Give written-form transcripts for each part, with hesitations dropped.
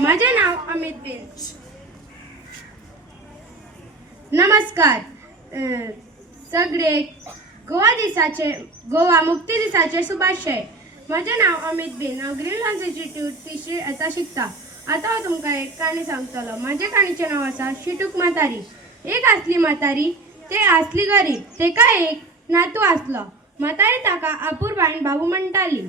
माझे नाव अमित बेन. नमस्कार. सगळे गोवा मुक्ती दिसाचे शुभाशय. माझे नाव अमित बेन. हांव ग्रीनलँड इन्स्टिट्यूट तिसरी येता शिकता. आता हांव तुमकां एक काणी सांगतलो. माझे काणीचें नाव आसा शिटूक म्हातारी. एक आसली म्हातारी, ते आसली गरीब. तेका एक नातू आसलो. म्हातारी ताका आपुरबायेन बाबू म्हणटाली.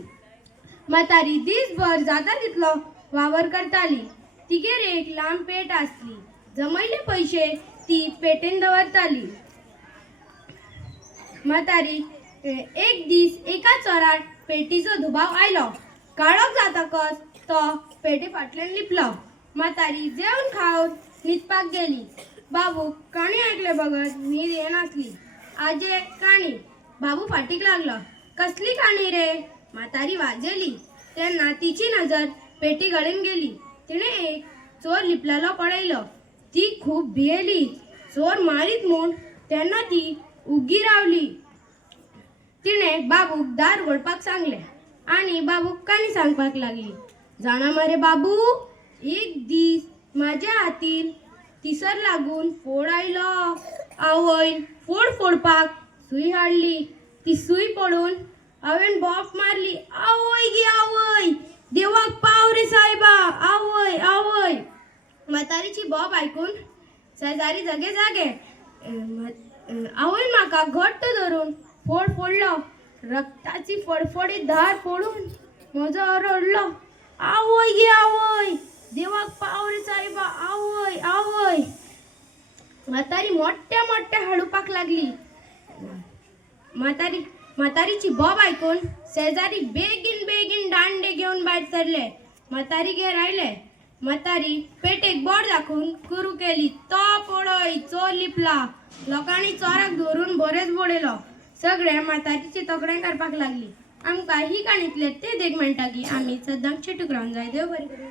म्हातारी दिसभर जाता तितलो वावर करताली. तिगेर एक लांब पेट आसली. जमयले पैसे ती पेटेन दवरताली. म्हातारी एक दीस एका चोराक पेटीचो दुबाव आयलो. काळोख जातकच तो पेटी फाटल्यान लिपलो. म्हातारी जेवण खावन न्हिदपाक गेली. बाबूक काणी आयकले बगत न्हीद येनासली. आजे काणी. बाबू फाटीक लागलो. कसली काणी रे? म्हातारी वाजेली. तेन्ना तिची नजर पेटी कडेन गेली. तिणे एक चोर लिपलेलो पळयलो. ती खूब भियेली. चोर मारीत म्हूण तेन्ना ती उग्गी रावली. तिणे बाबूक दार उगडपाक सांगले आनी बाबूक काणी सांगपाक लागली. जाणा मरे बाबू, एक दीस म्हाज्या हातीन तिसर लागून फोड आयलो. आवयन फोड फोडपाक सूय हाडली. ती सूय पडून हांवें बोप मारली. आवय गे आवय, देवाक पाव रे सायबा, आवय आवय. म्हातारीची बोब आयकून शेजारी जगे जागे. आवयन म्हाका घट्ट धरून फोड फोडलो. रक्ताची फडफडीत धार पडून म्हजो रडलो. आवय गे आवय, देवाक पाव रे सायबा, आवय आवय. म्हातारी मोठ्या मोठ्या हाडुपाक लागली. म्हातारीची बोब आयकून शेजारी बेगीन बेगीन दांडे घेवन भायर सरले. म्हातारी घेर आयले. म्हातारी पेटेक बोट दाखोवन कुरू केली. तो पळय, चोर लिपला. लोकांनी चोराक धरून बरेच बोडयलो. सगळे म्हातारीची तोखणाय करपाक लागली. आमकां ही काणींतले ते देख म्हणटा की आमी सदांच चिटूक रावंक जाय. देव बरें करूं.